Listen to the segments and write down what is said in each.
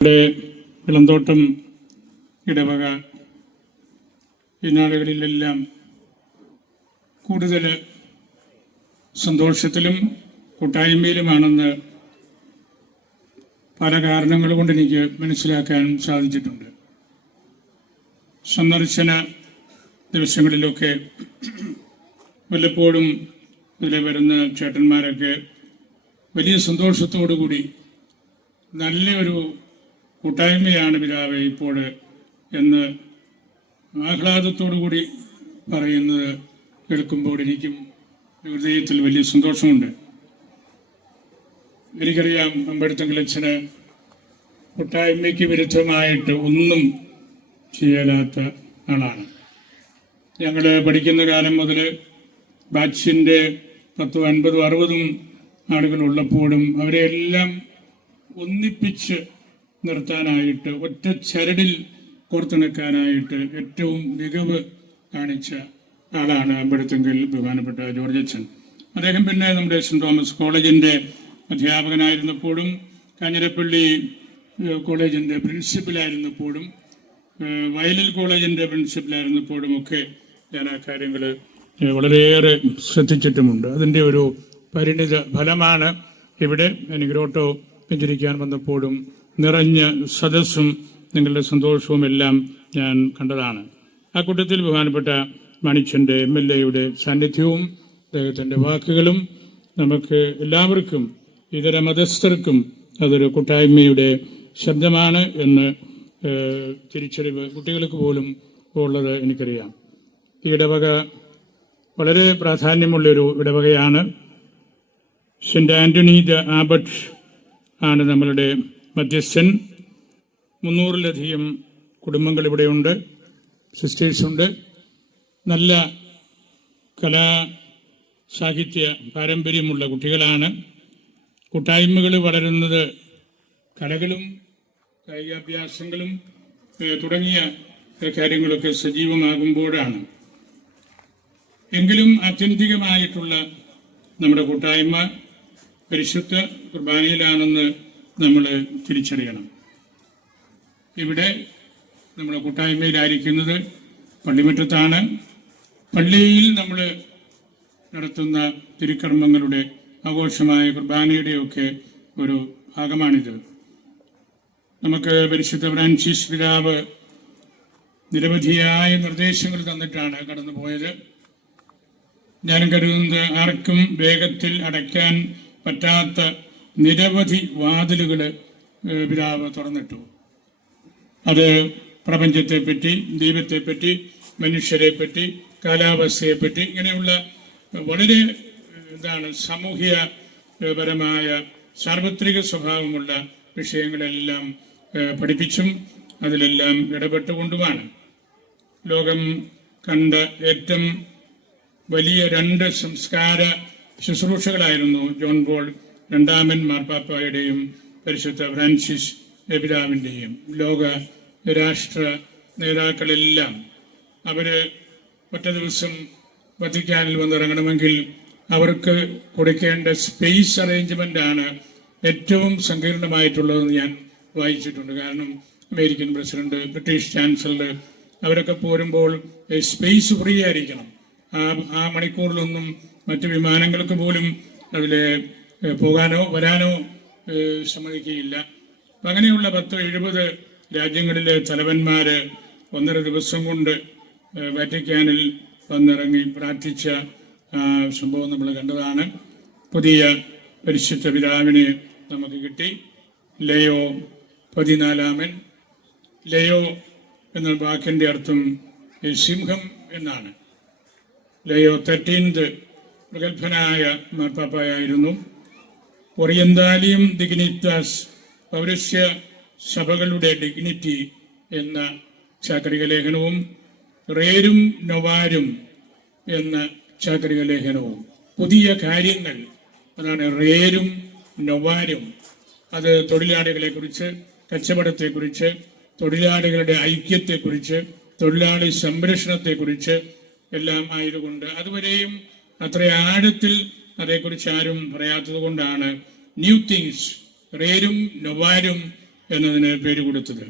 ഇവിടെ ഇളന്തോട്ടം ഇടവക ഈ നാളുകളിലെല്ലാം കൂടുതൽ സന്തോഷത്തിലും കൂട്ടായ്മയിലുമാണെന്ന് പല കാരണങ്ങൾ കൊണ്ട് എനിക്ക് മനസ്സിലാക്കാൻ സാധിച്ചിട്ടുണ്ട്. സന്ദർശന ദിവസങ്ങളിലൊക്കെ വല്ലപ്പോഴും ഇതിലെ വരുന്ന ചേട്ടന്മാരൊക്കെ വലിയ സന്തോഷത്തോടു കൂടി നല്ലൊരു കൂട്ടായ്മയാണ് പിതാവ് ഇപ്പോൾ എന്ന് ആഹ്ലാദത്തോടു കൂടി പറയുന്നത് കേൾക്കുമ്പോൾ എനിക്കും ഹൃദയത്തിൽ വലിയ സന്തോഷമുണ്ട്. എനിക്കറിയാം അമ്പഴത്തങ്കിലച്ഛന് കൂട്ടായ്മയ്ക്ക് വിരുദ്ധമായിട്ട് ഒന്നും ചെയ്യാത്ത ആളാണ്. ഞങ്ങൾ പഠിക്കുന്ന കാലം മുതൽ ബാച്ചിന്റെ പത്തും അൻപതും അറുപതും ആളുകൾ ഉള്ളപ്പോഴും അവരെ എല്ലാം ഒന്നിപ്പിച്ച് നിർത്താനായിട്ട് ഒറ്റ ചരടിൽ കോർത്തിണക്കാനായിട്ട് ഏറ്റവും മികവ് കാണിച്ച ആളാണ് അമ്പഴത്തെങ്കിൽ ബഹുമാനപ്പെട്ട ജോർജ് അച്ഛൻ. അദ്ദേഹം പിന്നെ നമ്മുടെ സെന്റ് തോമസ് കോളേജിന്റെ അധ്യാപകനായിരുന്നപ്പോഴും കാഞ്ഞിരപ്പള്ളി കോളേജിന്റെ പ്രിൻസിപ്പലായിരുന്നപ്പോഴും വയലിൽ കോളേജിന്റെ പ്രിൻസിപ്പലായിരുന്നപ്പോഴും ഒക്കെ ഞാൻ ആ കാര്യങ്ങൾ വളരെയേറെ ശ്രദ്ധിച്ചിട്ടുമുണ്ട്. അതിന്റെ ഒരു പരിണിത ഫലമാണ് ഇവിടെ എനിക്ക് ഓട്ടോ പിഞ്ചിരിക്കാൻ വന്നപ്പോഴും നിറഞ്ഞ സദസ്സും നിങ്ങളുടെ സന്തോഷവും എല്ലാം ഞാൻ കണ്ടതാണ്. ആ കൂട്ടത്തിൽ ബഹുമാനപ്പെട്ട മണിച്ചന്റെ എം എൽ എയുടെ സാന്നിധ്യവും അദ്ദേഹത്തിന്റെ വാക്കുകളും നമുക്ക് എല്ലാവർക്കും ഇതര മതസ്ഥർക്കും അതൊരു കൂട്ടായ്മയുടെ ശബ്ദമാണ് എന്ന് തിരിച്ചറിവ് കുട്ടികൾക്ക് പോലും ഉള്ളത് എനിക്കറിയാം. ഈ ഇടവക വളരെ പ്രാധാന്യമുള്ളൊരു ഇടവകയാണ്. സെന്റ് ആന്റണി ദ ആബട്ട് ആണ് നമ്മളുടെ മധ്യസ്ഥൻ മുന്നൂറിലധികം കുടുംബങ്ങൾ ഇവിടെയുണ്ട് സിസ്റ്റേഴ്സുണ്ട്. നല്ല കലാ സാഹിത്യ പാരമ്പര്യമുള്ള കുട്ടികളാണ്. കൂട്ടായ്മകൾ വളരുന്നത് കലകളും കായികാഭ്യാസങ്ങളും തുടങ്ങിയ കാര്യങ്ങളൊക്കെ സജീവമാകുമ്പോഴാണ്. എങ്കിലും ആത്യന്തികമായിട്ടുള്ള നമ്മുടെ കൂട്ടായ്മ പരിശുദ്ധ കുർബാനയിലാണെന്ന് നമ്മൾ തിരിച്ചറിയണം. ഇവിടെ നമ്മുടെ കൂട്ടായ്മയിലായിരിക്കുന്നത് പള്ളിമുറ്റത്താണ്. പള്ളിയിൽ നമ്മൾ നടത്തുന്ന തിരുക്കർമ്മങ്ങളുടെ ആഘോഷമായ കുർബാനയുടെയൊക്കെ ഒരു ഭാഗമാണിത്. നമുക്ക് പരിശുദ്ധ ഫ്രാൻസിസ് പിതാവ് നിരവധിയായ നിർദ്ദേശങ്ങൾ തന്നിട്ടാണ് കടന്നു പോയത് ഞാൻ കരുതുന്നത് ആർക്കും വേഗത്തിൽ അടയ്ക്കാൻ പറ്റാത്ത നിരവധി വാതിലുകൾ പിതാവ് തുറന്നിട്ടു. അത് പ്രപഞ്ചത്തെപ്പറ്റി ദൈവത്തെപ്പറ്റി മനുഷ്യരെപ്പറ്റി കാലാവസ്ഥയെപ്പറ്റി ഇങ്ങനെയുള്ള വളരെ എന്താണ് സാമൂഹിക പരമായ സാർവത്രിക സ്വഭാവമുള്ള വിഷയങ്ങളെല്ലാം പഠിപ്പിച്ചും അതിലെല്ലാം ഇടപെട്ടുകൊണ്ടുമാണ്. ലോകം കണ്ട ഏറ്റവും വലിയ രണ്ട് സംസ്കാര ശുശ്രൂഷകളായിരുന്നു ജോൺ പോൾ രണ്ടാമൻ മാർപ്പാപ്പായുടെയും പരിശുദ്ധ ഫ്രാൻസിസ് രബിതാവിന്റെയും ലോക രാഷ്ട്ര നേതാക്കളെല്ലാം അവർ ഒറ്റ ദിവസം വത്തിക്കാനിൽ വന്നിറങ്ങണമെങ്കിൽ അവർക്ക് കൊടുക്കേണ്ട സ്പേസ് അറേഞ്ച്മെന്റ് ആണ് ഏറ്റവും സങ്കീർണമായിട്ടുള്ളതെന്ന് ഞാൻ വായിച്ചിട്ടുണ്ട്. കാരണം അമേരിക്കൻ പ്രസിഡന്റ് ബ്രിട്ടീഷ് ചാൻസലർ അവരൊക്കെ പോരുമ്പോൾ സ്പേസ് ഫ്രീ ആയിരിക്കണം. ആ ആ മണിക്കൂറിലൊന്നും മറ്റു വിമാനങ്ങൾക്ക് പോലും അതിൽ പോകാനോ വരാനോ സമ്മതിക്കുകയില്ല. അങ്ങനെയുള്ള പത്ത് എഴുപത് രാജ്യങ്ങളിലെ തലവന്മാർ ഒന്നര ദിവസം കൊണ്ട് വാറ്റിക്കാനിൽ വന്നിറങ്ങി പ്രാർത്ഥിച്ച സംഭവം നമ്മൾ കണ്ടതാണ്. പുതിയ പരിശുദ്ധ പിതാവിനെ നമുക്ക് കിട്ടി. ലയോ പതിനാലാമൻ. ലയോ എന്ന വാക്കിന്റെ അർത്ഥം സിംഹം എന്നാണ്. ലയോ തേർട്ടീൻത് പ്രഗത്ഭനായ മാർപ്പാപ്പായായിരുന്നു. ഒറിയന്താലിയം ദിഗ്നിറ്റാസ് പൗരസ്യ സഭകളുടെ ഡിഗ്നിറ്റി എന്ന ചാക്രിക ലേഖനവും റേരും നൊവാരും എന്ന ചാക്രിക ലേഖനവും പുതിയ കാര്യങ്ങൾ അതാണ് റേരും നൊവാരും. അത് തൊഴിലാളികളെ കുറിച്ച് കച്ചവടത്തെക്കുറിച്ച് തൊഴിലാളികളുടെ ഐക്യത്തെക്കുറിച്ച് തൊഴിലാളി സംരക്ഷണത്തെക്കുറിച്ച് എല്ലാം ആയതുകൊണ്ട് അതുവരെയും അത്ര ആഴത്തിൽ അതേക്കുറിച്ച് ആരും പറയാത്തത് കൊണ്ടാണ് ന്യൂ തിങ്സ് റേരും നൊവാരും എന്നതിന് പേര് കൊടുത്തത്.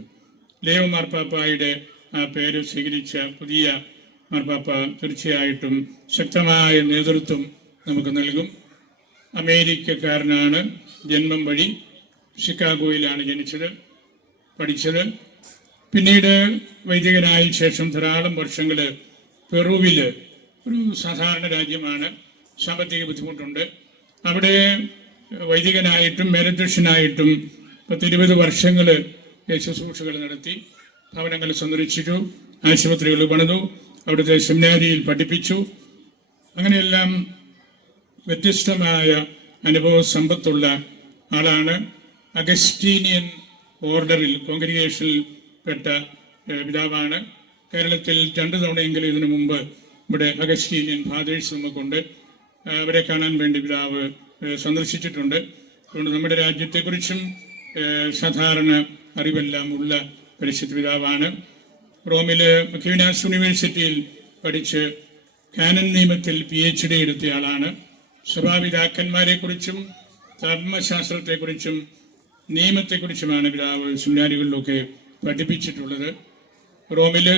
ലേവ് മാർപ്പാപ്പായുടെ ആ പേര് സ്വീകരിച്ച പുതിയ മാർപ്പാപ്പ തീർച്ചയായിട്ടും ശക്തമായ നേതൃത്വം നമുക്ക് നൽകും. അമേരിക്കക്കാരനാണ് ജന്മം വഴി ഷിക്കാഗോയിലാണ് ജനിച്ചത് പഠിച്ചത്. പിന്നീട് വൈദികനായ ശേഷം ധാരാളം വർഷങ്ങൾ പെറുവിൽ ഒരു സാധാരണ രാജ്യമാണ്. സാമ്പത്തിക ബുദ്ധിമുട്ടുണ്ട്. അവിടെ വൈദികനായിട്ടും മേലധ്യക്ഷനായിട്ടും പത്തിരുപത് വർഷങ്ങൾ ശുശ്രൂഷകൾ നടത്തി ഭവനങ്ങൾ സന്ദർശിച്ചു ആശുപത്രികൾ പണിതു അവിടുത്തെ സെമിനാരിയിൽ പഠിപ്പിച്ചു. അങ്ങനെയെല്ലാം വ്യത്യസ്തമായ അനുഭവ സമ്പത്തുള്ള ആളാണ്. അഗസ്റ്റീനിയൻ ഓർഡറിൽ കോൺഗ്രിഗേഷനിൽ പെട്ട പിതാവാണ്. കേരളത്തിൽ രണ്ടു തവണയെങ്കിലും ഇതിനു മുമ്പ് ഇവിടെ അഗസ്റ്റീനിയൻ ഫാദേഴ്സ് നമുക്കുണ്ട് അവരെ കാണാൻ വേണ്ടി പിതാവ് സന്ദർശിച്ചിട്ടുണ്ട്. അതുകൊണ്ട് നമ്മുടെ രാജ്യത്തെക്കുറിച്ചും സാധാരണ അറിവെല്ലാം ഉള്ള പരിശുദ്ധ പിതാവാണ്. റോമിലെ ക്യൂനാസ് യൂണിവേഴ്സിറ്റിയിൽ പഠിച്ച് കാനൻ നിയമത്തിൽ പി എച്ച് ഡി എടുത്തയാളാണ്. സഭാപിതാക്കന്മാരെ കുറിച്ചും ധർമ്മശാസ്ത്രത്തെക്കുറിച്ചും നിയമത്തെക്കുറിച്ചുമാണ് പിതാവ് സെമിനാരികളിലൊക്കെ പഠിപ്പിച്ചിട്ടുള്ളത്. റോമിൽ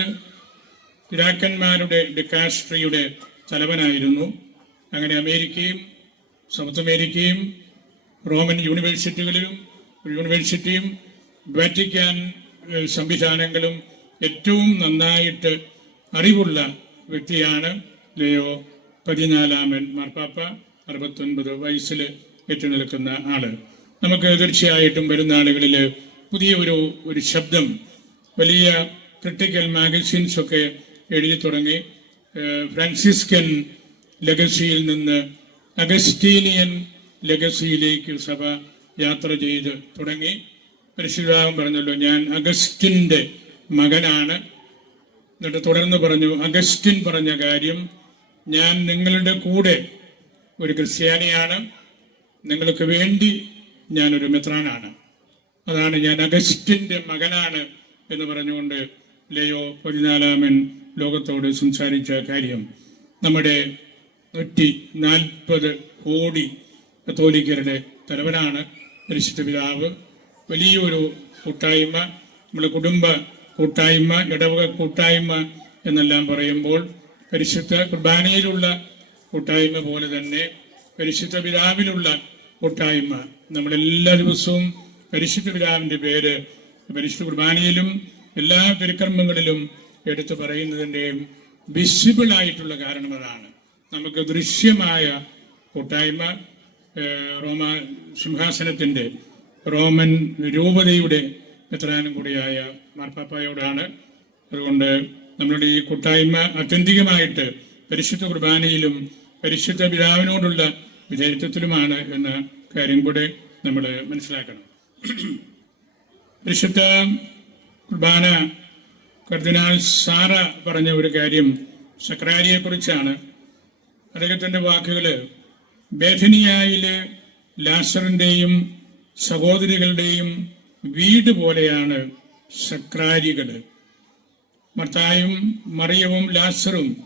പിതാക്കന്മാരുടെ ഡെക്കാസ്ട്രിയുടെ തലവനായിരുന്നു. അങ്ങനെ അമേരിക്കയും സൗത്ത് അമേരിക്കയും റോമൻ യൂണിവേഴ്സിറ്റികളിലും യൂണിവേഴ്സിറ്റിയും വാറ്റിക്കാൻ സംവിധാനങ്ങളും ഏറ്റവും നന്നായിട്ട് അറിവുള്ള വ്യക്തിയാണ് ലയോ പതിനാലാമൻ. മാർപ്പാപ്പ അറുപത്തൊൻപത് വയസ്സിൽ എത്തിനിൽക്കുന്ന ആൾ. നമുക്ക് തീർച്ചയായിട്ടും വരുന്ന ആളുകളിൽ പുതിയ ഒരു ഒരു ശബ്ദം വലിയ ക്രിട്ടിക്കൽ മാഗസിൻസ് ഒക്കെ എഴുതി തുടങ്ങി. ഫ്രാൻസിസ്കൻ ലെഗസിയിൽ നിന്ന് അഗസ്റ്റീനിയൻ ലഗസിയിലേക്ക് സഭ യാത്ര ചെയ്ത് തുടങ്ങി. പരിശുദ്ധാവൻ പറഞ്ഞല്ലോ ഞാൻ അഗസ്റ്റിന്റെ മകനാണ്. എന്നിട്ട് തുടർന്ന് പറഞ്ഞു അഗസ്റ്റിൻ പറഞ്ഞ കാര്യം ഞാൻ നിങ്ങളുടെ കൂടെ ഒരു ക്രിസ്ത്യാനിയാണ്. നിങ്ങൾക്ക് വേണ്ടി ഞാനൊരു മിത്രാനാണ്. അതാണ് ഞാൻ അഗസ്റ്റിന്റെ മകനാണ്. എന്ന് പറഞ്ഞുകൊണ്ട് ലയോ പതിനാലാമൻ ലോകത്തോട് സംസാരിച്ച കാര്യം. നമ്മുടെ നൂറ്റി നാൽപ്പത് കോടി കത്തോലിക്കരുടെ തലവനാണ് പരിശുദ്ധ പിതാവ്. വലിയൊരു കൂട്ടായ്മ നമ്മുടെ കുടുംബ കൂട്ടായ്മ ഇടവക കൂട്ടായ്മ എന്നെല്ലാം പറയുമ്പോൾ പരിശുദ്ധ കുർബാനയിലുള്ള കൂട്ടായ്മ പോലെ തന്നെ പരിശുദ്ധ പിതാവിലുള്ള കൂട്ടായ്മ. നമ്മളെല്ലാ ദിവസവും പരിശുദ്ധ പിതാവിന്റെ പേര് പരിശുദ്ധ കുർബാനയിലും എല്ലാ തിരുക്കർമ്മങ്ങളിലും എടുത്തു പറയുന്നതിന്റെയും വിസിബിൾ ആയിട്ടുള്ള കാരണം അതാണ്. നമുക്ക് ദൃശ്യമായ കൂട്ടായ്മ റോമ സിംഹാസനത്തിന്റെ റോമൻ രൂപതയുടെ മെത്രാനും കൂടിയായ മാർപ്പാപ്പായോടാണ്. അതുകൊണ്ട് നമ്മളുടെ ഈ കൂട്ടായ്മ ആത്യന്തികമായിട്ട് പരിശുദ്ധ കുർബാനയിലും പരിശുദ്ധ പിതാവിനോടുള്ള വിധേയത്വത്തിലുമാണ് എന്ന കാര്യം കൂടെ നമ്മൾ മനസ്സിലാക്കണം. പരിശുദ്ധ കുർബാന കർദിനാൾ സാറ പറഞ്ഞ ഒരു കാര്യം സക്രാരിയെ കുറിച്ചാണ് അദ്ദേഹത്തിന്റെ വാക്കുകൾ ബേഥനിയായിലെ ലാസറിന്റെയും സഹോദരികളുടെയും വീട് പോലെയാണ് സക്രാരികൾ മർത്തായും മറിയവും ലാസറും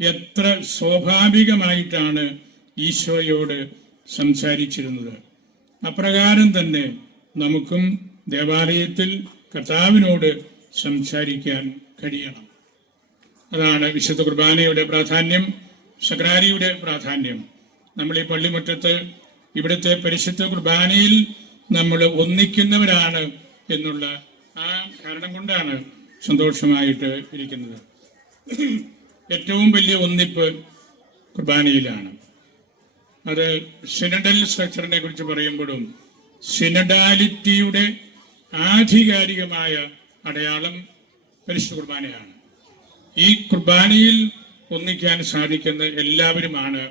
എത്ര സ്വാഭാവികമായിട്ടാണ് ഈശോയോട് സംസാരിച്ചിരുന്നത്. അപ്രകാരം തന്നെ നമുക്കും ദേവാലയത്തിൽ കർത്താവിനോട് സംസാരിക്കാൻ കഴിയണം. അതാണ് വിശുദ്ധ കുർബാനയുടെ പ്രാധാന്യം. സക്രാരിയുടെ പ്രാധാന്യം. നമ്മൾ ഈ പള്ളിമുറ്റത്ത് ഇവിടുത്തെ പരിശുദ്ധ കുർബാനയിൽ നമ്മൾ ഒന്നിക്കുന്നവരാണ് എന്നുള്ള ആ കാരണം കൊണ്ടാണ് സന്തോഷമായിട്ട് ഇരിക്കുന്നത്. ഏറ്റവും വലിയ ഒന്നിപ്പ് കുർബാനയിലാണ്. അത് സിനഡൽ സ്ട്രക്ചറിനെ കുറിച്ച് പറയുമ്പോഴും സിനഡാലിറ്റിയുടെ ആധികാരികമായ അടയാളം പരിശുദ്ധ കുർബാനയാണ്. ഈ കുർബാനയിൽ ഒന്നിക്കാൻ സാധിക്കുന്ന എല്ലാവരുമാണ്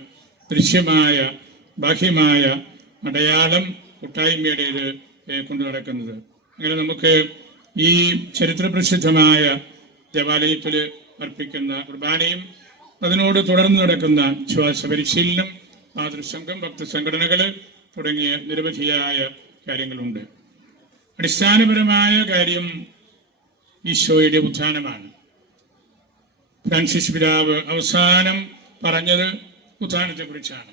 ദൃശ്യമായ ബാഹ്യമായ അടയാളം കൂട്ടായ്മയുടേത് കൊണ്ടു നടക്കുന്നത്. അങ്ങനെ നമുക്ക് ഈ ചരിത്രപ്രസിദ്ധമായ ദേവാലയത്തിൽ അർപ്പിക്കുന്ന കുർബാനയും അതിനോട് തുടർന്ന് നടക്കുന്ന ശ്വാസ പരിശീലനം മാതൃസംഘം ഭക്തസംഘടനകൾ തുടങ്ങിയ നിരവധിയായ കാര്യങ്ങളുണ്ട്. അടിസ്ഥാനപരമായ കാര്യം ഈശോയുടെ ഉത്ഥാനമാണ്. ഫ്രാൻസിസ് പിതാവ് അവസാനം പറഞ്ഞത് ഉത്ഥാനത്തെക്കുറിച്ചാണ്.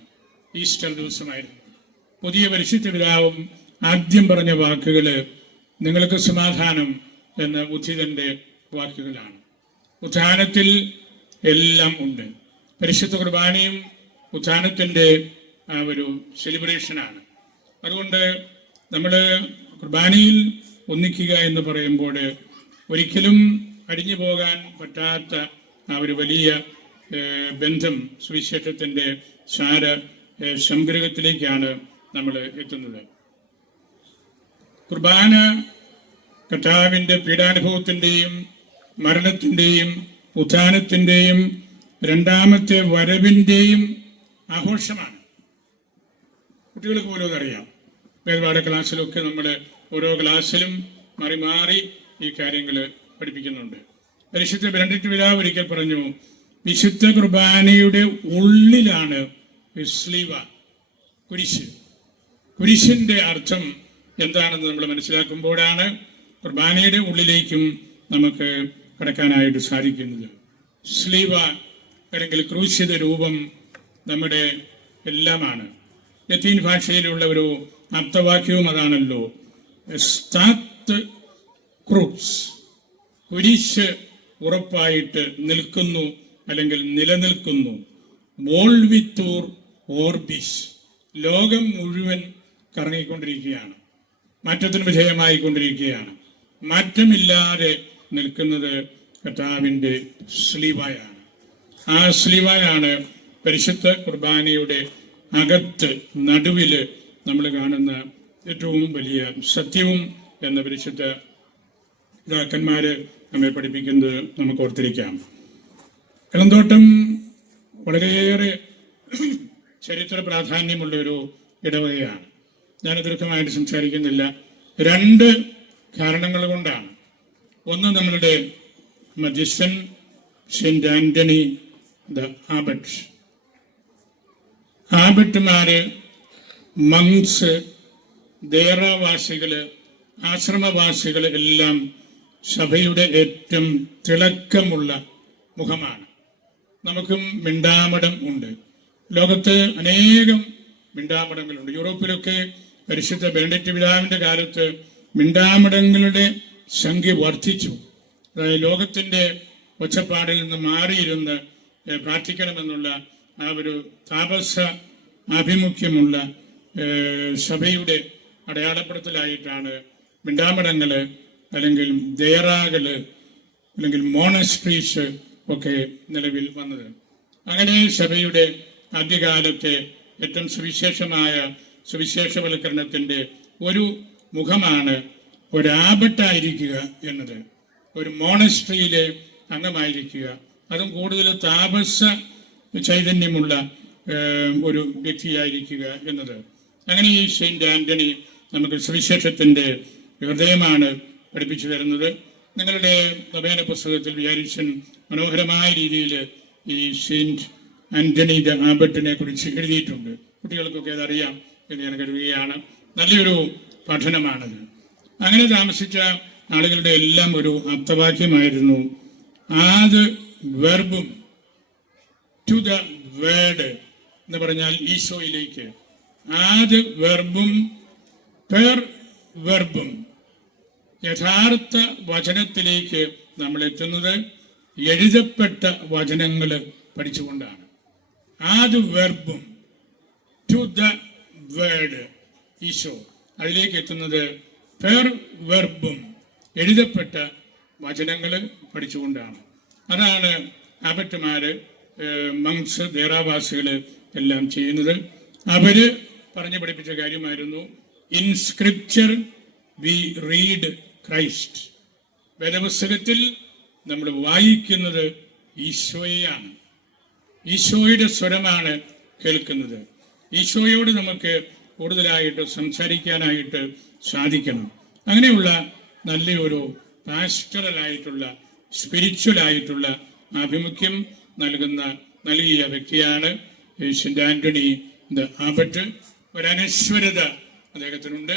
ഈസ്റ്റർ ദിവസമായിരുന്നു. പുതിയ പരിശുദ്ധ പിതാവും ആദ്യം പറഞ്ഞ വാക്കുകൾ നിങ്ങൾക്ക് സമാധാനം എന്ന ബുദ്ധിതന്റെ വാക്കുകളാണ്. ഉത്ഥാനത്തിൽ എല്ലാം ഉണ്ട്. പരിശുദ്ധ കുർബാനയും ഉത്ഥാനത്തിന്റെ ആ ഒരു സെലിബ്രേഷനാണ് അതുകൊണ്ട് നമ്മൾ കുർബാനയിൽ ഒന്നിക്കുക എന്ന് പറയുമ്പോൾ ഒരിക്കലും അടിഞ്ഞു പോകാൻ പറ്റാത്ത ആ ഒരു വലിയ ബന്ധം സുവിശേഷത്തിന്റെ സാര സംഗ്രഹത്തിലേക്കാണ് നമ്മൾ എത്തുന്നത്. കുർബാന കർത്താവിന്റെ പീഡാനുഭവത്തിന്റെയും മരണത്തിന്റെയും ഉത്ഥാനത്തിന്റെയും രണ്ടാമത്തെ വരവിന്റെയും ആഘോഷമാണ്. കുട്ടികൾക്ക് പോലും അതറിയാം. വേദപാഠ ക്ലാസ്സിലൊക്കെ നമ്മൾ ഓരോ ക്ലാസ്സിലും മാറി മാറി ഈ കാര്യങ്ങൾ പഠിപ്പിക്കുന്നുണ്ട്. പരിശുദ്ധ ബെനഡിക്ട് പിതാവ് ഒരിക്കൽ പറഞ്ഞു വിശുദ്ധ കുർബാനയുടെ ഉള്ളിലാണ് സ്ലീവ കുരിശ്. കുരിശിന്റെ അർത്ഥം എന്താണെന്ന് നമ്മൾ മനസ്സിലാക്കുമ്പോഴാണ് കുർബാനയുടെ ഉള്ളിലേക്കും നമുക്ക് കടക്കാനായിട്ട് സാധിക്കുന്നത്. സ്ലീവ അല്ലെങ്കിൽ ക്രൂശിത രൂപം നമ്മുടെ എല്ലാമാണ്. ലത്തീൻ ഭാഷയിലുള്ള ഒരു ആപ്തവാക്യവും അതാണല്ലോ സ്താത്ത് ക്രൂസ്. കുരിശ് ഉറപ്പായിട്ട് നിൽക്കുന്നു അല്ലെങ്കിൽ നിലനിൽക്കുന്നു. മോൾവിത്തൂർ ഓർബിസ് ലോകം മുഴുവൻ കറങ്ങിക്കൊണ്ടിരിക്കുകയാണ്. മാറ്റത്തിന് വിധേയമായിക്കൊണ്ടിരിക്കുകയാണ്. മാറ്റമില്ലാതെ നിൽക്കുന്നത് കർത്താവിന്റെ സ്ലീവായാണ്. ആ സ്ലീവായാണ് പരിശുദ്ധ കുർബാനയുടെ അകത്ത് നടുവിൽ നമ്മൾ കാണുന്ന ഏറ്റവും വലിയ സത്യവും എന്ന പരിശുദ്ധ പിതാക്കന്മാര് നമ്മെ പഠിപ്പിക്കുന്നത് നമുക്ക് ഓർത്തിരിക്കാം. ഇളന്തോട്ടം വളരെയേറെ ചരിത്ര പ്രാധാന്യമുള്ള ഒരു ഇടവകയാണ്. ഞാൻ ദീർഘമായിട്ട് സംസാരിക്കുന്നില്ല. രണ്ട് കാരണങ്ങൾ കൊണ്ടാണ്. ഒന്ന് നമ്മളുടെ മജിസൻ സെന്റ് ആന്റണി ദ ആബട്ട്. ആബട്ടുമാര് മങ്സ് ദേറവാസികൾ ആശ്രമവാസികൾ എല്ലാം സഭയുടെ ഏറ്റവും തിളക്കമുള്ള മുഖമാണ്. നമുക്കും മിണ്ടാമടം ഉണ്ട്. ലോകത്ത് അനേകം മിണ്ടാമടങ്ങളുണ്ട്. യൂറോപ്പിലൊക്കെ പരിശുദ്ധ ബെനഡിക്ട് പിതാവിന്റെ കാലത്ത് മിണ്ടാമടങ്ങളുടെ സംഖ്യ വർദ്ധിച്ചു. അതായത് ലോകത്തിന്റെ ഒച്ചപ്പാടിൽ നിന്ന് മാറിയിരുന്ന് പ്രാർത്ഥിക്കണമെന്നുള്ള ആ ഒരു താപസ ആഭിമുഖ്യമുള്ള സഭയുടെ അടയാളപ്പെടുത്തലായിട്ടാണ് മിണ്ടാമടങ്ങൾ അല്ലെങ്കിൽ ദേറാകൾ അല്ലെങ്കിൽ മോണസ്ട്രീസ് ഒക്കെ നിലവിൽ വന്നത്. അങ്ങനെ സഭയുടെ ആദ്യകാലത്തെ ഏറ്റവും സുവിശേഷമായ സുവിശേഷവൽക്കരണത്തിന്റെ ഒരു മുഖമാണ് ഒരാപട്ടായിരിക്കുക എന്നത്. ഒരു മോണസ്ട്രിയിലെ അംഗമായിരിക്കുക. അതും കൂടുതൽ താപസ ചൈതന്യമുള്ള ഒരു വ്യക്തിയായിരിക്കുക എന്നത്. അങ്ങനെ ഈ സെയിന്റ് ആന്റണി നമുക്ക് സുവിശേഷത്തിന്റെ ഹൃദയമാണ് പഠിപ്പിച്ചു തരുന്നത്. നിങ്ങളുടെ നവേന പുസ്തകത്തിൽ വിചാരിച്ചൻ മനോഹരമായ രീതിയിൽ ഈ സെയിന്റ് ആന്റണി ദ ആബർട്ടിനെ കുറിച്ച് എഴുതിയിട്ടുണ്ട്. കുട്ടികൾക്കൊക്കെ അതറിയാം എന്ന് ഞാൻ കരുതുകയാണ്. നല്ലൊരു പഠനമാണത്. അങ്ങനെ താമസിച്ച ആളുകളുടെ എല്ലാം ഒരു അർത്ഥവാക്യമായിരുന്നു. ആത് വെർബും ടു ദ വേർഡ് എന്ന് പറഞ്ഞാൽ ഈശോയിലേക്ക്. ആത് വെർബും പെർ വെർബും. യഥാർത്ഥ വചനത്തിലേക്ക് നമ്മൾ എത്തുന്നത് എഴുതപ്പെട്ട വചനങ്ങൾ പഠിച്ചുകൊണ്ടാണ്. ആദ്യ വെർബും ടു ദ വേർഡ് ഈശോ. അതിലേക്ക് എത്തുന്നത് പെർ വെർബും എഴുതപ്പെട്ട വചനങ്ങൾ പഠിച്ചുകൊണ്ടാണ്. അതാണ് ആബറ്റുമാര് മങ്സ് ദേറാവാസികൾ എല്ലാം ചെയ്യുന്നത്. അവർ പറഞ്ഞു പഠിപ്പിച്ച കാര്യമായിരുന്നു in scripture we read Christ. വേദപുസ്തകത്തിൽ നമ്മൾ വായിക്കുന്നത് ഈശോയെയാണ്. ഈശോയുടെ സ്വരമാണ് കേൾക്കുന്നത്. ഈശോയോട് നമുക്ക് കൂടുതലായിട്ട് സംസാരിക്കാനായിട്ട് സാധിക്കണം. അങ്ങനെയുള്ള നല്ലൊരു പാസ്റ്ററലായിട്ടുള്ള സ്പിരിച്വൽ ആയിട്ടുള്ള ആഭിമുഖ്യം നൽകുന്ന നൽകിയ വ്യക്തിയാണ് സെന്റ് ആന്റണി ദ ആബറ്റ് ഒരനശ്വരത അദ്ദേഹത്തിനുണ്ട്.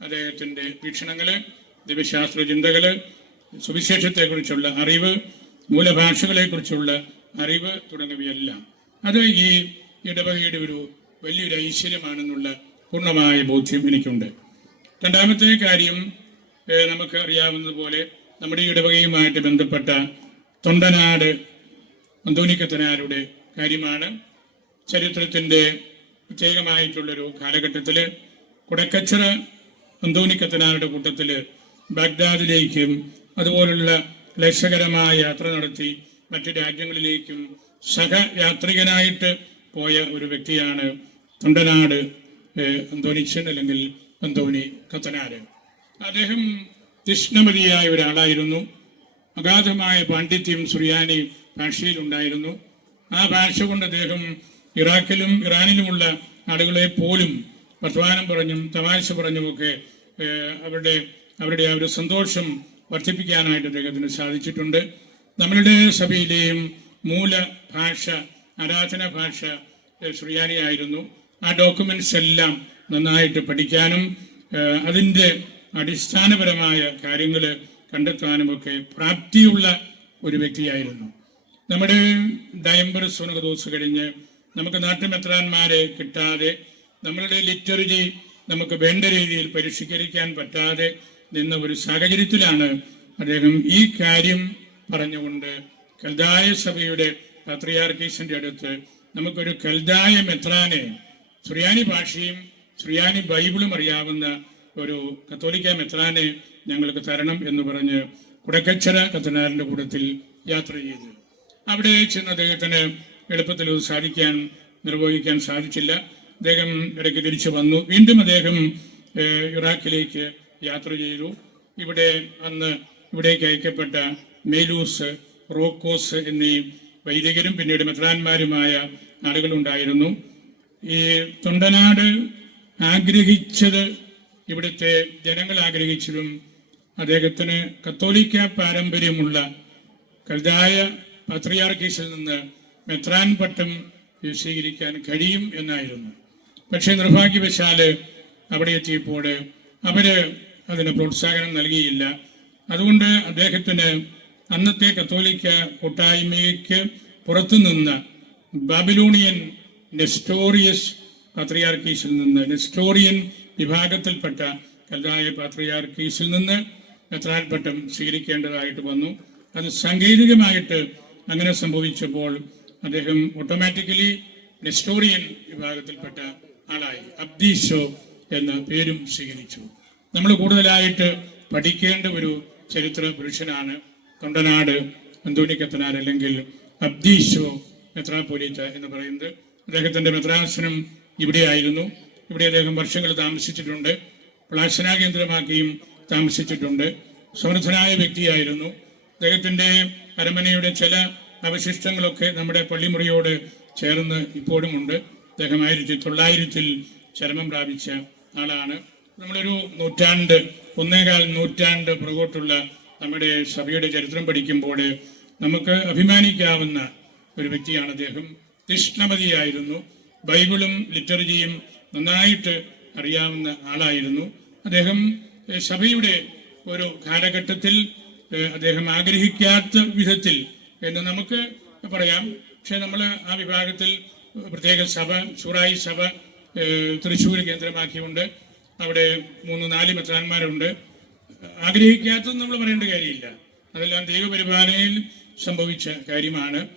അദ്ദേഹത്തിന്റെ വീക്ഷണങ്ങൾ ദിവ്യശാസ്ത്ര ചിന്തകൾ സുവിശേഷത്തെക്കുറിച്ചുള്ള അറിവ് മൂലഭാഷകളെക്കുറിച്ചുള്ള അറിവ് തുടങ്ങിയവയെല്ലാം. അത് ഈ ഇടവകയുടെ ഒരു വലിയൊരു ഐശ്വര്യമാണെന്നുള്ള പൂർണമായ ബോധ്യം എനിക്കുണ്ട്. രണ്ടാമത്തെ കാര്യം നമുക്ക് അറിയാവുന്നതുപോലെ നമ്മുടെ ഇടവകയുമായിട്ട് ബന്ധപ്പെട്ട തൊണ്ടനാട് അന്തോണിക്കത്തനാരുടെ കാര്യമാണ്. ചരിത്രത്തിന്റെ പ്രത്യേകമായിട്ടുള്ളൊരു കാലഘട്ടത്തിൽ കുടക്കച്ചറ അന്തോണിക്കത്തനാരുടെ കൂട്ടത്തിൽ ബാഗ്ദാദിലേക്കും അതുപോലുള്ള ലക്ഷകരമായ യാത്ര നടത്തി മറ്റു രാജ്യങ്ങളിലേക്കും സഹയാത്രികനായിട്ട് പോയ ഒരു വ്യക്തിയാണ് തൊണ്ടനാട് അന്തോണിച്ചൻ അല്ലെങ്കിൽ അന്തോണി കത്തനാട് അദ്ദേഹം കൃഷ്ണമതിയായ ഒരാളായിരുന്നു. അഗാധമായ പാണ്ഡിത്യം സുറിയാനി ഭാഷയിലുണ്ടായിരുന്നു. ആ ഭാഷ കൊണ്ട് അദ്ദേഹം ഇറാഖിലും ഇറാനിലുമുള്ള ആളുകളെ പോലും വർത്തമാനം പറഞ്ഞും തമാശ പറഞ്ഞുമൊക്കെ അവരുടെ അവരുടെ ആ ഒരു സന്തോഷം വർദ്ധിപ്പിക്കാനായിട്ട് അദ്ദേഹത്തിന് സാധിച്ചിട്ടുണ്ട്. നമ്മളുടെ സഭയിലെയും മൂല ഭാഷ ആരാധന ഭാഷ ശ്രീയാനിയായിരുന്നു ആ ഡോക്യുമെന്റ്സ് എല്ലാം നന്നായിട്ട് പഠിക്കാനും അതിന്റെ അടിസ്ഥാനപരമായ കാര്യങ്ങൾ കണ്ടെത്താനുമൊക്കെ പ്രാപ്തിയുള്ള ഒരു വ്യക്തിയായിരുന്നു. നമ്മുടെ ഡയംബർ സുനകദോസ് കഴിഞ്ഞ് നമുക്ക് നാട്ടുമെത്രാന്മാരെ കിട്ടാതെ നമ്മളുടെ ലിറ്റററി നമുക്ക് വേണ്ട രീതിയിൽ പരിഷ്കരിക്കാൻ പറ്റാതെ നിന്ന ഒരു സാഹചര്യത്തിലാണ് അദ്ദേഹം ഈ കാര്യം പറഞ്ഞുകൊണ്ട് കൽദായ സഭയുടെ പത്രിയാർക്കീസിന്റെ അടുത്ത് നമുക്കൊരു കൽദായ മെത്രാനെ സുറിയാനി ഭാഷയും സുറിയാനി ബൈബിളും അറിയാവുന്ന ഒരു കത്തോലിക്ക മെത്രാനെ ഞങ്ങൾക്ക് തരണം എന്ന് പറഞ്ഞ് കുടക്കച്ചര കത്തനാറിന്റെ കൂട്ടത്തിൽ യാത്ര ചെയ്തു. അവിടെ ചെന്ന് അദ്ദേഹത്തിന് എളുപ്പത്തിൽ ഇത് സാധിക്കാൻ നിർവഹിക്കാൻ സാധിച്ചില്ല. അദ്ദേഹം ഇടയ്ക്ക് തിരിച്ചു വന്നു. വീണ്ടും അദ്ദേഹം ഇറാഖിലേക്ക് യാത്ര ചെയ്തു. ഇവിടെ അന്ന് ഇവിടേക്ക് അയക്കപ്പെട്ട മേലൂസ് റോക്കോസ് എന്നീ വൈദികരും പിന്നീട് മെത്രാന്മാരുമായ ആളുകളുണ്ടായിരുന്നു ഈ തൊണ്ടനാട് ആഗ്രഹിച്ചത് ഇവിടുത്തെ ജനങ്ങൾ ആഗ്രഹിച്ചതും അദ്ദേഹത്തിന് കത്തോലിക്ക പാരമ്പര്യമുള്ള കൽതായ പത്രിയാർക്കീസിൽ നിന്ന് മെത്രാൻ പട്ടം സ്വീകരിക്കാൻ കഴിയും എന്നായിരുന്നു. പക്ഷേ നിർഭാഗ്യവശാൽ അവിടെ എത്തിയപ്പോൾ അവർ അതിന് പ്രോത്സാഹനം നൽകിയില്ല. അതുകൊണ്ട് അദ്ദേഹത്തിന് അന്നത്തെ കത്തോലിക്ക കൂട്ടായ്മയ്ക്ക് പുറത്തുനിന്ന് ബാബിലോണിയൻ നെസ്റ്റോറിയസ് പാത്രിയാർക്കീസിൽ നിന്ന് നെസ്റ്റോറിയൻ വിഭാഗത്തിൽപ്പെട്ട കല്ലായ പാത്രിയാർക്കീസിൽ നിന്ന് മെത്രാൻ പട്ടം സ്വീകരിക്കേണ്ടതായിട്ട് വന്നു. അത് സാങ്കേതികമായിട്ട് അങ്ങനെ സംഭവിച്ചപ്പോൾ അദ്ദേഹം ഓട്ടോമാറ്റിക്കലി നെസ്റ്റോറിയൻ വിഭാഗത്തിൽപ്പെട്ട ആളായി. അബ്ദീഷോ എന്ന പേരും സ്വീകരിച്ചു. നമ്മൾ കൂടുതലായിട്ട് പഠിക്കേണ്ട ഒരു ചരിത്ര പുരുഷനാണ് തൊണ്ടനാട് അന്തോണിക്കത്തനാർ അല്ലെങ്കിൽ അബ്ദീഷോ മെത്രാപ്പൊലീത്ത എന്ന് പറയുന്നത്. അദ്ദേഹത്തിന്റെ മെത്രാസനം ഇവിടെയായിരുന്നു ഇവിടെ അദ്ദേഹം വർഷങ്ങൾ താമസിച്ചിട്ടുണ്ട്. പ്ലാശന കേന്ദ്രമാക്കിയും താമസിച്ചിട്ടുണ്ട്. സമർത്ഥനായ വ്യക്തിയായിരുന്നു. അദ്ദേഹത്തിന്റെ അരമനയുടെ ചില അവശിഷ്ടങ്ങളൊക്കെ നമ്മുടെ പള്ളിമുറിയോട് ചേർന്ന് ഇപ്പോഴുമുണ്ട്. അദ്ദേഹം ആയിരത്തി തൊള്ളായിരത്തിൽ ചരമം പ്രാപിച്ച ആളാണ്. നമ്മളൊരു നൂറ്റാണ്ട് ഒന്നേകാൽ നൂറ്റാണ്ട് പുറകോട്ടുള്ള നമ്മുടെ സഭയുടെ ചരിത്രം പഠിക്കുമ്പോൾ നമുക്ക് അഭിമാനിക്കാവുന്ന ഒരു വ്യക്തിയാണ് അദ്ദേഹം. തീഷ്ണമതിയായിരുന്നു ബൈബിളും ലിറ്ററജിയും നന്നായിട്ട് അറിയാവുന്ന ആളായിരുന്നു. അദ്ദേഹം സഭയുടെ ഒരു കാലഘട്ടത്തിൽ അദ്ദേഹം ആഗ്രഹിക്കാത്ത വിധത്തിൽ എന്ന് നമുക്ക് പറയാം. പക്ഷെ നമ്മൾ ആ വിഭാഗത്തിൽ പ്രത്യേക സഭ സൂറായി സഭ തൃശ്ശൂർ കേന്ദ്രമാക്കിയുണ്ട് അവിടെ മൂന്ന് നാല് മെത്രാന്മാരുണ്ട്. ആഗ്രഹിക്കാത്തത് നമ്മൾ പറയേണ്ട കാര്യമില്ല. അതെല്ലാം ദൈവപരിപാലനയിൽ സംഭവിച്ച കാര്യമാണ്.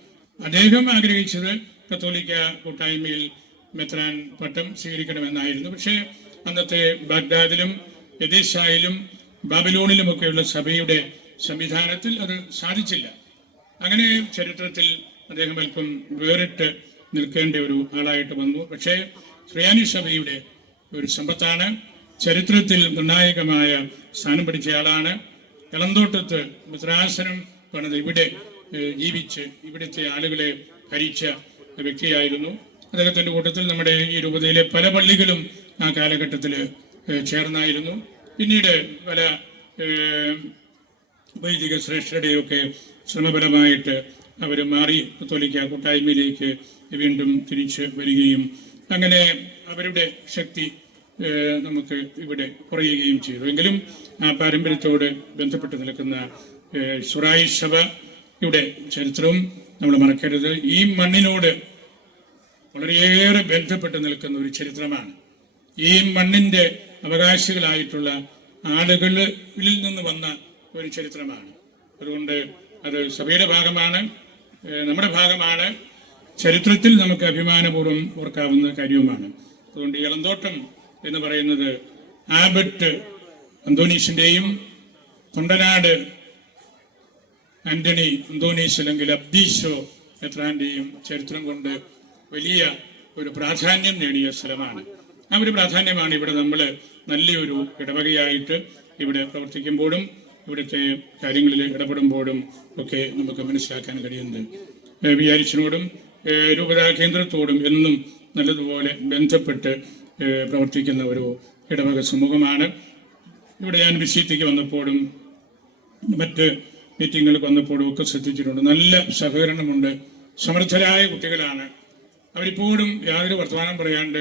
അദ്ദേഹം ആഗ്രഹിച്ചത് കത്തോലിക്ക കൂട്ടായ്മയിൽ മെത്രാൻ പട്ടം സ്വീകരിക്കണമെന്നായിരുന്നു. പക്ഷേ അന്നത്തെ ബാഗ്ദാദിലും എദേശായിലും ബാബിലോണിലുമൊക്കെയുള്ള സഭയുടെ സംവിധാനത്തിൽ അത് സാധിച്ചില്ല. അങ്ങനെ ചരിത്രത്തിൽ അദ്ദേഹം അല്പം വേറിട്ട് നിൽക്കേണ്ട ഒരു ആളായിട്ട് വന്നു. പക്ഷേ ശ്രേയാനി സഭയുടെ ഒരു സമ്പത്താണ്. ചരിത്രത്തിൽ നിർണായകമായ സ്ഥാനം പിടിച്ച ആളാണ്. ഇളന്തോട്ടത്ത് മിത്രാസനം പണിത് ഇവിടെ ജീവിച്ച് ഇവിടുത്തെ ആളുകളെ ഭരിച്ച വ്യക്തിയായിരുന്നു. അദ്ദേഹത്തിന്റെ കൂട്ടത്തിൽ നമ്മുടെ ഈ രൂപതയിലെ പല പള്ളികളും ആ കാലഘട്ടത്തിൽ ചേർന്നായിരുന്നു. പിന്നീട് പല വൈദിക ശ്രേഷ്ഠരുടെയൊക്കെ ശ്രമപരമായിട്ട് അവർ മാറി. കത്തോലിക്ക കൂട്ടായ്മയിലേക്ക് വീണ്ടും തിരിച്ചു വരികയും അങ്ങനെ അവരുടെ ശക്തി നമുക്ക് ഇവിടെ കുറയുകയും ചെയ്തു. എങ്കിലും ആ പാരമ്പര്യത്തോട് ബന്ധപ്പെട്ട് നിൽക്കുന്ന സുറായി സഭയുടെ ചരിത്രവും നമ്മൾ മറക്കരുത്. ഈ മണ്ണിനോട് വളരെയേറെ ബന്ധപ്പെട്ട് നിൽക്കുന്ന ഒരു ചരിത്രമാണ്. ഈ മണ്ണിന്റെ അവകാശികളായിട്ടുള്ള ആളുകളിൽ നിന്ന് വന്ന ഒരു ചരിത്രമാണ്. അതുകൊണ്ട് അത് സഭയുടെ ഭാഗമാണ് നമ്മുടെ ഭാഗമാണ്. ചരിത്രത്തിൽ നമുക്ക് അഭിമാനപൂർവം ഓർക്കാവുന്ന കാര്യവുമാണ്. അതുകൊണ്ട് ഇളന്തോട്ടം എന്ന് പറയുന്നത് ആബറ്റ് അന്തോനീഷിന്റെയും തൊണ്ടനാട് ആന്റണി അന്തോനീഷ് അല്ലെങ്കിൽ അബ്ദീഷോ എത്രാന്റെയും ചരിത്രം കൊണ്ട് വലിയ ഒരു പ്രാധാന്യം നേടിയ സ്ഥലമാണ്. ആ ഒരു പ്രാധാന്യമാണ് ഇവിടെ നമ്മൾ നല്ലൊരു ഇടവകയായിട്ട് ഇവിടെ പ്രവർത്തിക്കുമ്പോഴും ഇവിടുത്തെ കാര്യങ്ങളിൽ ഇടപെടുമ്പോഴും ഒക്കെ നമുക്ക് മനസ്സിലാക്കാൻ കഴിയുന്നത്. വിചാരിച്ചനോടും രൂപതാ കേന്ദ്രത്തോടും എന്നും നല്ലതുപോലെ ബന്ധപ്പെട്ട് പ്രവർത്തിക്കുന്ന ഒരു ഇടവക സമൂഹമാണ്. ഇവിടെ ഞാൻ വിഷയത്തേക്ക് വന്നപ്പോഴും മറ്റ് മീറ്റിങ്ങുകൾക്ക് വന്നപ്പോഴും ഒക്കെ ശ്രദ്ധിച്ചിട്ടുണ്ട്. നല്ല സഹകരണമുണ്ട്. സമർത്ഥരായ കുട്ടികളാണ്. അവരിപ്പോഴും യാതൊരു വർത്തമാനം പറയാണ്ട്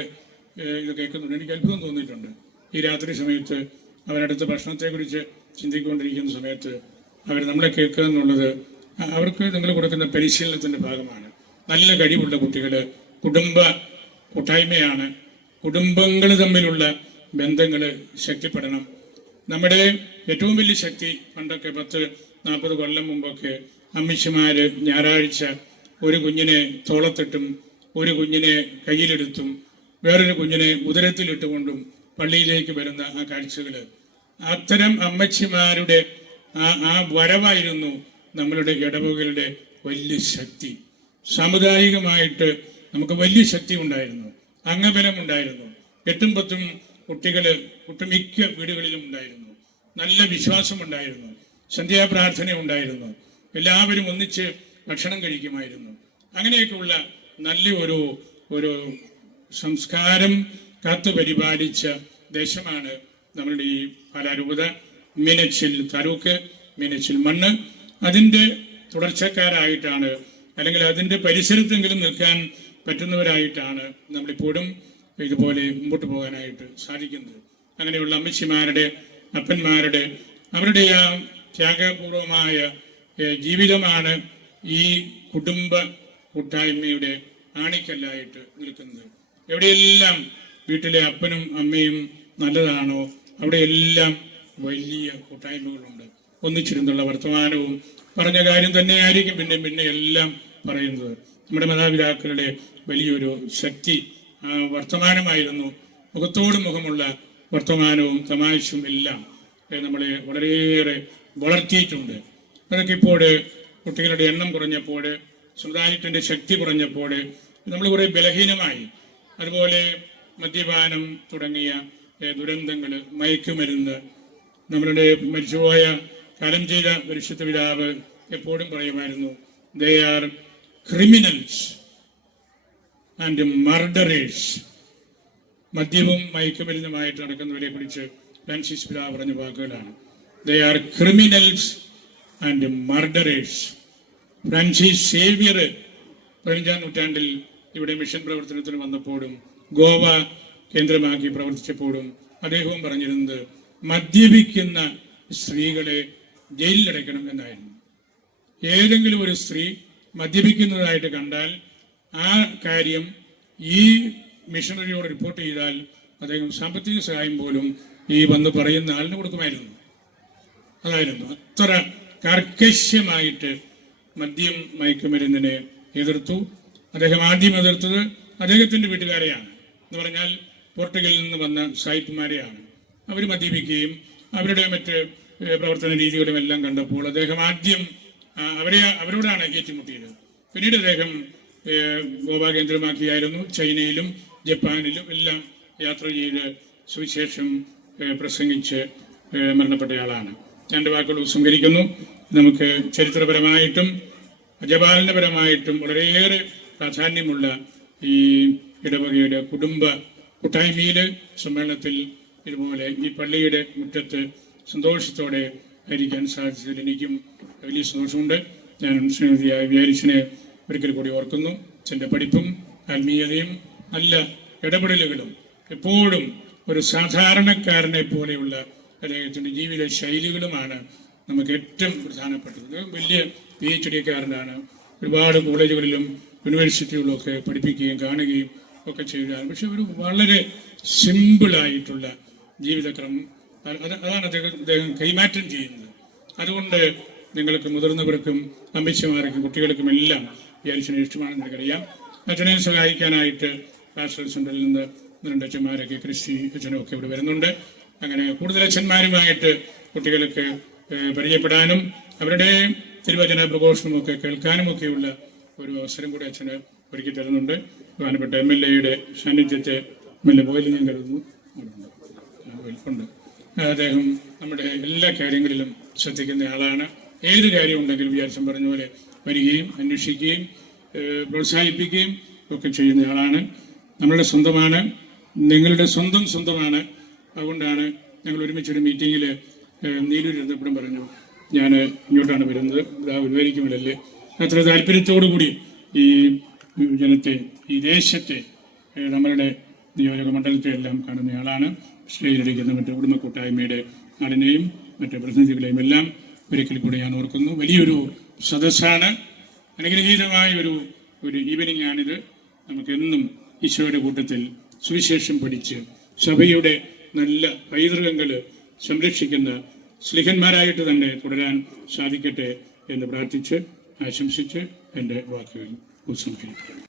ഇത് കേൾക്കുന്നുണ്ട്. എനിക്ക് അത്ഭുതം തോന്നിയിട്ടുണ്ട്. ഈ രാത്രി സമയത്ത് അവരടുത്ത ഭക്ഷണത്തെക്കുറിച്ച് ചിന്തിക്കൊണ്ടിരിക്കുന്ന സമയത്ത് അവർ നമ്മളെ കേൾക്കുക എന്നുള്ളത് അവർക്ക് നിങ്ങൾ കൊടുക്കുന്ന പരിശീലനത്തിന്റെ ഭാഗമാണ്. നല്ല കഴിവുള്ള കുട്ടികൾ കുടുംബ കൂട്ടായ്മയാണ്. കുടുംബങ്ങൾ തമ്മിലുള്ള ബന്ധങ്ങൾ ശക്തിപ്പെടണം. നമ്മുടെ ഏറ്റവും വലിയ ശക്തി പണ്ടൊക്കെ പത്ത് നാൽപ്പത് കൊല്ലം മുമ്പൊക്കെ അമ്മിച്ചമാർ ഞായറാഴ്ച ഒരു കുഞ്ഞിനെ തോളത്തിട്ടും ഒരു കുഞ്ഞിനെ കയ്യിലെടുത്തും വേറൊരു കുഞ്ഞിനെ ഉദരത്തിലിട്ടുകൊണ്ടും പള്ളിയിലേക്ക് വരുന്ന ആ കാഴ്ചകൾ അത്തരം അമ്മച്ചിമാരുടെ ആ ആ വരവായിരുന്നു നമ്മളുടെ ഇടവകളുടെ വലിയ ശക്തി. സാമുദായികമായിട്ട് നമുക്ക് വലിയ ശക്തി ഉണ്ടായിരുന്നു അംഗബലം ഉണ്ടായിരുന്നു എട്ടും പത്തും കുട്ടികൾ ഒട്ടുമിക്ക വീടുകളിലും ഉണ്ടായിരുന്നു. നല്ല വിശ്വാസമുണ്ടായിരുന്നു. സന്ധ്യാപ്രാർത്ഥന ഉണ്ടായിരുന്നു എല്ലാവരും ഒന്നിച്ച് ഭക്ഷണം കഴിക്കുമായിരുന്നു. അങ്ങനെയൊക്കെയുള്ള നല്ല ഒരു ഒരു സംസ്കാരം കാത്തു പരിപാലിച്ച ദേശമാണ് നമ്മളുടെ ഈ പാലാരൂപത. മീനച്ചിൽ താലൂക്ക് മീനച്ചിൽ മണ്ണ്. അതിന്റെ തുടർച്ചക്കാരായിട്ടാണ് അല്ലെങ്കിൽ അതിന്റെ പരിസരത്തെങ്കിലും നിൽക്കാൻ പറ്റുന്നവരായിട്ടാണ് നമ്മളിപ്പോഴും ഇതുപോലെ മുമ്പോട്ട് പോകാനായിട്ട് സാധിക്കുന്നത്. അങ്ങനെയുള്ള അമ്മച്ചിമാരുടെ അപ്പന്മാരുടെ അവരുടെ ആ ത്യാഗപൂർവമായ ജീവിതമാണ് ഈ കുടുംബ കൂട്ടായ്മയുടെ ആണിക്കല്ലായിട്ട് നിൽക്കുന്നത്. എവിടെയെല്ലാം വീട്ടിലെ അപ്പനും അമ്മയും നല്ലതാണോ അവിടെയെല്ലാം വലിയ കൂട്ടായ്മകളുണ്ട്. ഒന്നിച്ചിരുന്നുള്ള വർത്തമാനവും പറഞ്ഞ കാര്യം തന്നെയായിരിക്കും പിന്നെ പിന്നെ എല്ലാം പറയുന്നത്. നമ്മുടെ മാതാപിതാക്കളുടെ വലിയൊരു ശക്തി വർത്തമാനമായിരുന്നു. മുഖത്തോട് മുഖമുള്ള വർത്തമാനവും തമാശയും എല്ലാം നമ്മളെ വളരെയേറെ വളർത്തിയിട്ടുണ്ട്. അതൊക്കെ ഇപ്പോൾ കുട്ടികളുടെ എണ്ണം കുറഞ്ഞപ്പോൾ സമുദായത്തിന്റെ ശക്തി കുറഞ്ഞപ്പോൾ നമ്മൾ കുറെ ബലഹീനമായി. അതുപോലെ മദ്യപാനം തുടങ്ങിയ ദുരന്തങ്ങൾ മയക്കുമരുന്ന് നമ്മളുടെ മരിച്ചുപോയ കാലം ചെയ്ത പരിശുദ്ധ പിതാവ് എപ്പോഴും പറയുമായിരുന്നു they are criminals and murderers മദ്യവും മയക്കുമരുന്നുമായിട്ട് നടക്കുന്നവരെ കുറിച്ച് ഫ്രാൻസിസ് പിതാവ് പറഞ്ഞ വാക്കുകളാണ്. They are criminals and murderers Francis Xavier പതിനഞ്ചാം നൂറ്റാണ്ടിൽ ഇവിടെ മിഷൻ പ്രവർത്തനത്തിന് വന്നപ്പോഴും ഗോവ കേന്ദ്രമാക്കി പ്രവർത്തിച്ചപ്പോഴും അദ്ദേഹവും പറഞ്ഞിരുന്നത് മദ്യപിക്കുന്ന സ്ത്രീകളെ ജയിലിലടയ്ക്കണം എന്നായിരുന്നു. ഏതെങ്കിലും ഒരു സ്ത്രീ മദ്യപിക്കുന്നതായിട്ട് കണ്ടാൽ ആ കാര്യം ഈ മിഷണറിയോട് റിപ്പോർട്ട് ചെയ്താൽ അദ്ദേഹം സാമ്പത്തിക സഹായം പോലും ഈ വന്ന് പറയുന്ന ആളിന് കൊടുക്കുമായിരുന്നു. അതായിരുന്നു. അത്ര കർക്കശ്യമായിട്ട് മദ്യം മയക്കുമരുന്നിനെ എതിർത്തു. അദ്ദേഹം ആദ്യം എതിർത്തത് അദ്ദേഹത്തിന്റെ വീട്ടുകാരെയാണ്. എന്ന് പറഞ്ഞാൽ പോർട്ടുഗലിൽ നിന്ന് വന്ന സായിപ്പുമാരെയാണ്. അവർ മദ്യപിക്കുകയും അവരുടെ മറ്റ് പ്രവർത്തന രീതികളും എല്ലാം കണ്ടപ്പോൾ അദ്ദേഹം ആദ്യം അവരെ അവരോടാണ് ഏറ്റുമുട്ടിയത്. പിന്നീട് അദ്ദേഹം ഗോവ കേന്ദ്രമാക്കിയായിരുന്നു ചൈനയിലും ജപ്പാനിലും എല്ലാം യാത്ര ചെയ്ത് സുവിശേഷം പ്രസംഗിച്ച് മരണപ്പെട്ടയാളാണ്. രണ്ട് വാക്കുകൾ സംഹരിക്കുന്നു നമുക്ക് ചരിത്രപരമായിട്ടും അജപാലനപരമായിട്ടും വളരെയേറെ പ്രാധാന്യമുള്ള ഈ ഇടവകയുടെ കുടുംബ കൂട്ടായ്മയിൽ സമ്മേളനത്തിൽ ഇതുപോലെ ഈ പള്ളിയുടെ മുറ്റത്ത് സന്തോഷത്തോടെ ഹരിക്കാൻ സാധിച്ചതിൽ എനിക്കും വലിയ സന്തോഷമുണ്ട്. ഞാൻ ശ്രീമതിയായ വ്യാരിസിനെ ഒരിക്കൽ കൂടി ഓർക്കുന്നു എന്റെ പഠിപ്പും ആത്മീയതയും നല്ല ഇടപെടലുകളും എപ്പോഴും ഒരു സാധാരണക്കാരനെ പോലെയുള്ള അദ്ദേഹത്തിന്റെ ജീവിത ശൈലികളുമാണ് നമുക്ക് ഏറ്റവും പ്രധാനപ്പെട്ടത്. വലിയ പി എച്ച് ഡിക്കാരനാണ് ഒരുപാട് കോളേജുകളിലും യൂണിവേഴ്സിറ്റികളിലും ഒക്കെ പഠിപ്പിക്കുകയും കാണുകയും ഒക്കെ ചെയ്തതാണ് പക്ഷെ ഒരു വളരെ സിമ്പിളായിട്ടുള്ള ജീവിതക്രമം അത് അത് അതാണ് അദ്ദേഹം അദ്ദേഹം കൈമാറ്റം ചെയ്യുന്നത്. അതുകൊണ്ട് നിങ്ങൾക്ക് മുതിർന്നവർക്കും അമ്മച്ചിമാർക്കും കുട്ടികൾക്കും എല്ലാം ഈ അച്ഛനെ ഇഷ്ടമാണെന്ന് എനിക്കറിയാം അച്ഛനെ സഹായിക്കാനായിട്ട് പാസ്റ്റൽ സെന്ററിൽ നിന്ന് രണ്ട് അച്ഛന്മാരൊക്കെ ക്രിസ്റ്റി അച്ഛനും ഒക്കെ ഇവിടെ വരുന്നുണ്ട്. അങ്ങനെ കൂടുതൽ അച്ഛന്മാരുമായിട്ട് കുട്ടികൾക്ക് പരിചയപ്പെടാനും അവരുടെ തിരുവചന പ്രഘോഷണമൊക്കെ ഒക്കെ കേൾക്കാനും ഒക്കെയുള്ള ഒരു അവസരം കൂടി അച്ഛന് ഒരുക്കി തരുന്നുണ്ട്. ബഹുമാനപ്പെട്ട എം എൽ എയുടെ സാന്നിധ്യത്തെ എം എൽ എ പോയില്ല ഞാൻ കരുതുന്നു. ഉണ്ട്. അദ്ദേഹം നമ്മുടെ എല്ലാ കാര്യങ്ങളിലും ശ്രദ്ധിക്കുന്ന ആളാണ്. ഏത് കാര്യം ഉണ്ടെങ്കിലും വിചാരിച്ചം പറഞ്ഞ പോലെ വരികയും അന്വേഷിക്കുകയും പ്രോത്സാഹിപ്പിക്കുകയും ഒക്കെ ചെയ്യുന്നയാളാണ് നമ്മളുടെ സ്വന്തമാണ്. നിങ്ങളുടെ സ്വന്തം സ്വന്തമാണ്. അതുകൊണ്ടാണ് ഞങ്ങൾ ഒരുമിച്ചൊരു മീറ്റിങ്ങിൽ നീലൂരി ഇരുന്നപ്പോഴും പറഞ്ഞു ഞാൻ ഇങ്ങോട്ടാണ് വരുന്നത്. ഇതാ വിവരിക്കുമല്ലേ അത്ര താല്പര്യത്തോടു കൂടി ഈ ജനത്തെ ഈ ദേശത്തെ നമ്മളുടെ നിയോജക മണ്ഡലത്തെ എല്ലാം കാണുന്നയാളാണ് സ്റ്റേജിലിരിക്കുന്ന മറ്റു കുടുംബ കൂട്ടായ്മയുടെ നാടിനെയും മറ്റു പ്രതിനിധികളെയും എല്ലാം ഒരിക്കൽ കൂടി ഞാൻ ഓർക്കുന്നു. വലിയൊരു സദസ്സാണ്. അനുഗ്രഹീതമായ ഒരു ഒരു ഈവനിങ് ആണിത്. നമുക്കെന്നും ഈശോയുടെ കൂട്ടത്തിൽ സുവിശേഷം പഠിച്ച് സഭയുടെ നല്ല പൈതൃകങ്ങൾ സംരക്ഷിക്കുന്ന സ്ലിഹന്മാരായിട്ട് തന്നെ തുടരാൻ സാധിക്കട്ടെ എന്ന് പ്രാർത്ഥിച്ച് ആശംസിച്ച് എന്റെ വാക്കുകൾ ഉപസംഹരിക്കുന്നു